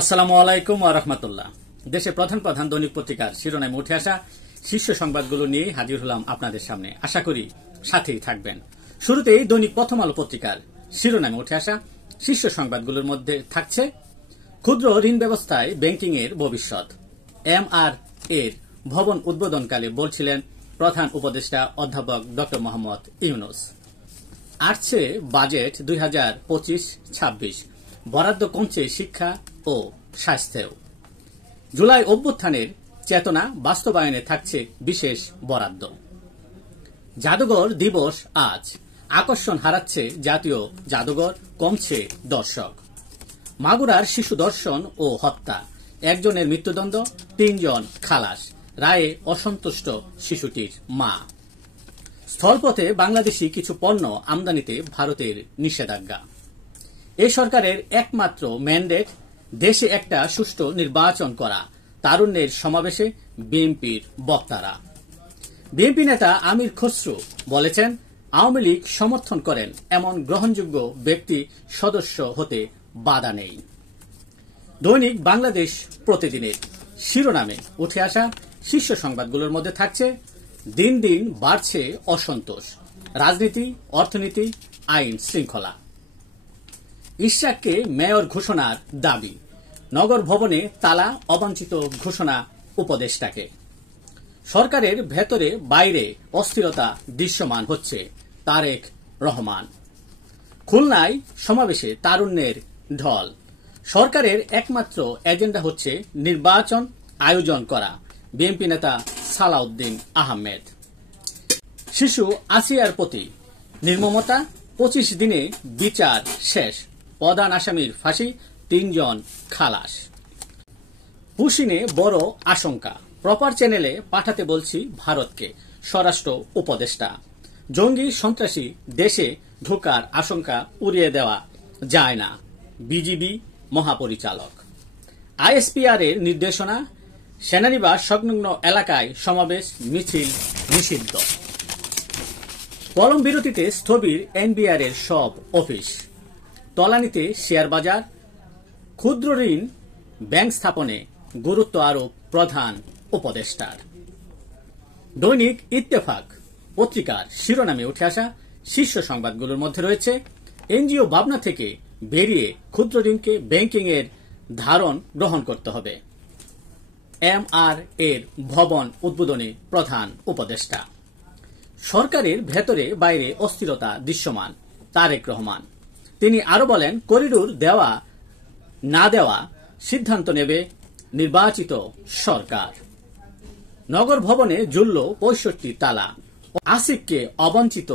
আসসালামু আলাইকুম ওয়া রাহমাতুল্লাহ। দেশে প্রধান প্রধান দৈনিক পত্রিকার শিরোনামে উঠে আসা শীর্ষ সংবাদগুলো নিয়ে হাজির হলাম আপনাদের সামনে। আশা করি সাথেই থাকবেন। শুরুতেই দৈনিক প্রথম আলো পত্রিকার শিরোনামে উঠে আসা শীর্ষ সংবাদগুলোর মধ্যে থাকছে ক্ষুদ্র ঋণ ব্যবস্থায় ব্যাংকিং এর ভবিষ্যৎ। এমআর এর ভবন উদ্বোধনকালে বলছিলেন প্রধান উপদেষ্টা অধ্যাপক ড মোহাম্মদ ইউনূস। আসছে বাজেট 2025-26, বরাদ্দ কমছে শিক্ষা ও স্বাস্থ্যেও। জুলাই অভ্যুত্থানের চেতনা বাস্তবায়নে থাকছে বিশেষ বরাদ্দ। জাদুঘর দিবস আজ, আকর্ষণ হারাচ্ছে জাতীয় জাদুঘর, কমছে দর্শক। মাগুরার শিশু ধর্ষণ ও হত্যা, একজনের মৃত্যুদণ্ড, 3 জন খালাস, রায়ে অসন্তুষ্ট শিশুটির মা। স্থলপথে বাংলাদেশি কিছু পণ্য আমদানিতে ভারতের নিষেধাজ্ঞা। এই সরকারের একমাত্র ম্যান্ডেট দেশে একটা সুষ্ঠু নির্বাচন করা। তারুণ্যের সমাবেশে বিএনপির বক্তারা। বিএনপি নেতা আমির খসরু বলেছেন, আওয়ামী লীগ সমর্থন করেন এমন গ্রহণযোগ্য ব্যক্তি সদস্য হতে বাধা নেই। দৈনিক বাংলাদেশ প্রতিদিনের শিরোনামে উঠে আসা শীর্ষ সংবাদগুলোর মধ্যে থাকছে দিন দিন বাড়ছে অসন্তোষ, রাজনীতি, অর্থনীতি, আইন শৃঙ্খলা। ইশরাককে মেয়র ঘোষণার দাবি, নগর ভবনে তালা, অবাঞ্ছিত ঘোষণা উপদেষ্টাকে। সরকারের ভেতরে বাইরে অস্থিরতা দৃশ্যমান হচ্ছে, তারেক রহমান। খুলনায় সমাবেশে তারুণ্যের ঢল। সরকারের একমাত্র এজেন্ডা হচ্ছে নির্বাচন আয়োজন করা, বিএনপি নেতা সালাউদ্দিন আহমেদ। শিশু আসিয়ার প্রতি নির্মমতা, 25 দিনে বিচার শেষ, প্রধান আসামির ফাঁসি, 3 জন খালাস। পুশিনে বড় আশঙ্কা, প্রপার চ্যানেলে পাঠাতে বলছি ভারতকে, স্বরাষ্ট্র উপদেষ্টা। জঙ্গি সন্ত্রাসী দেশে ঢোকার আশঙ্কা উড়িয়ে দেওয়া যায় না, বিজিবি মহাপরিচালক। আইএসপিআর এর নির্দেশনা, সেনানিবাস সংলগ্ন এলাকায় সমাবেশ মিছিল নিষিদ্ধ। কলম বিরতিতে স্থবির এনবিআর এর সব অফিস। তলানিতে শেয়ার বাজার, ক্ষুদ্র ঋণ ব্যাংক স্থাপনে গুরুত্ব আরোপ প্রধান উপদেষ্টার। দৈনিক ইত্তেফাক পত্রিকার শিরোনামে উঠে আসা শীর্ষ সংবাদগুলোর মধ্যে রয়েছে এনজিও ভাবনা থেকে বেরিয়ে ক্ষুদ্র ঋণকে ব্যাংকিং এর ধারণ গ্রহণ করতে হবে। এমআর এর ভবন উদ্বোধনে প্রধান উপদেষ্টা। সরকারের ভেতরে বাইরে অস্থিরতা দৃশ্যমান, তারেক রহমান। তিনি আরো বলেন, করিডোর দেওয়া না দেওয়া সিদ্ধান্ত নেবে নির্বাচিত সরকার। নগর ভবনে ঝুলল 65 তালা, আসিফকে অবাঞ্ছিত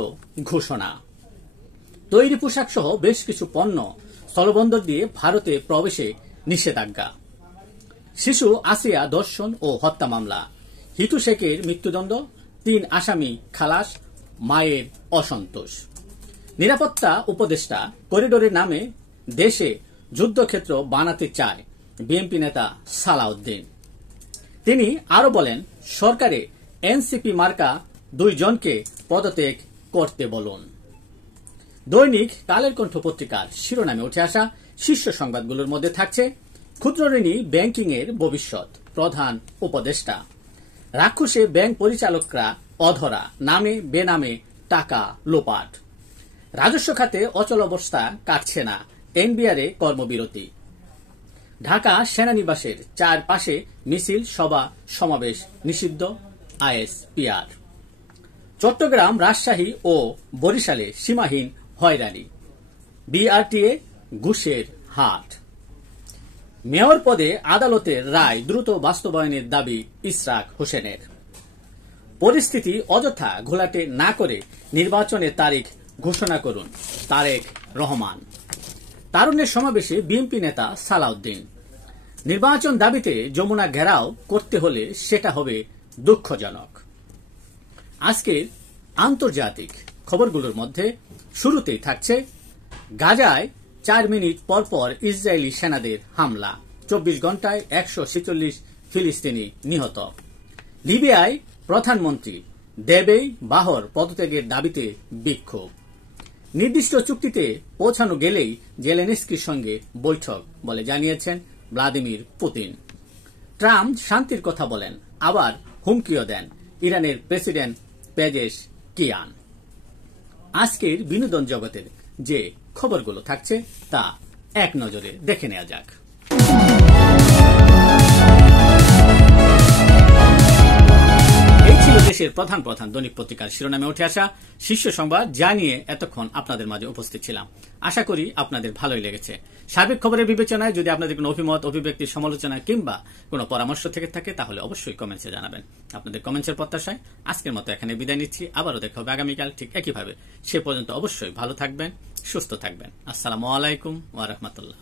ঘোষণা। তৈরি পোশাক সহ বেশ কিছু পণ্য স্থলবন্দর দিয়ে ভারতে প্রবেশে নিষেধাজ্ঞা। শিশু আসিয়া ধর্ষণ ও হত্যা মামলা, হিটু শেখের মৃত্যুদণ্ড, 3 আসামি খালাস, মায়ের অসন্তোষ। নিরাপত্তা উপদেষ্টা, করিডোরের নামে দেশে যুদ্ধক্ষেত্র বানাতে চায় বিএনপি নেতা সালাউদ্দিন। তিনি আরো বলেন, সরকারে এনসিপি মার্কা 2 জনকে পদত্যাগ করতে বলুন। দৈনিক কালের কণ্ঠ পত্রিকার শিরোনামে উঠে আসা শীর্ষ সংবাদগুলোর মধ্যে থাকছে ক্ষুদ্র ঋণী ব্যাংকিং এর ভবিষ্যৎ, প্রধান উপদেষ্টা। রাক্ষসে ব্যাংক পরিচালকরা অধরা, নামে বেনামে টাকা লোপাট। রাজস্ব খাতে অচল অবস্থা কাটছে না, এনবিআর এ কর্মবিরতি। ঢাকা সেনানিবাসের চারপাশে মিছিল, সভা সমাবেশ নিষিদ্ধ, আইএসপিআর। চট্টগ্রাম, রাজশাহী ও বরিশালে সীমাহীন হয়রানি, বিআরটিএ ঘুষের হাট। মেয়র পদে আদালতের রায় দ্রুত বাস্তবায়নের দাবি ইশরাক হোসেনের। পরিস্থিতি অযথা ঘোলাটে না করে নির্বাচনের তারিখ ঘোষণা করুন, তারেক রহমান। তারুণ্যের সমাবেশে বিএনপি নেতা সালাউদ্দিন। নির্বাচন দাবিতে যমুনা ঘেরাও করতে হলে সেটা হবে দুঃখজনক। আজকের আন্তর্জাতিক খবরগুলোর মধ্যে শুরুতেই থাকছে গাজায় 4 মিনিট পর পর ইসরায়েলি সেনাদের হামলা, 24 ঘন্টায় 146 ফিলিস্তিনি নিহত। লিবিয়ায় প্রধানমন্ত্রী দেবেই বাহর পদত্যাগের দাবিতে বিক্ষোভ। নির্দিষ্ট চুক্তিতে পৌঁছানো গেলেই জেলেনস্কির সঙ্গে বৈঠক বলে জানিয়েছেন ভ্লাদিমির পুতিন। ট্রাম্প শান্তির কথা বলেন, আবার হুমকিও দেন ইরানের প্রেসিডেন্ট পেজেশকিয়ান। আজকের বিনোদন জগতের যে খবরগুলো থাকছে তা এক নজরে দেখে নেওয়া যাক। এই ছিল দেশের প্রধান প্রধান দৈনিক পত্রিকার শিরোনামে উঠে আসা শীর্ষ সংবাদ, যা নিয়ে এতক্ষণ আপনাদের মাঝে উপস্থিত ছিলাম। আশা করি আপনাদের ভালোই লেগেছে। সার্বিক খবরের বিবেচনায় যদি আপনাদের কোনো অভিমত, অভিব্যক্তির সমালোচনা কিংবা কোনো পরামর্শ থেকে থাকে তাহলে অবশ্যই কমেন্টসে জানাবেন। আপনাদের কমেন্টসের প্রত্যাশায় আজকের মতো এখানে বিদায় নিচ্ছি। আবারও দেখা হবে আগামীকাল ঠিক একইভাবে। সে পর্যন্ত অবশ্যই ভালো থাকবেন, সুস্থ থাকবেন। আসসালামু আলাইকুম ওয়া রাহমাতুল্লাহ।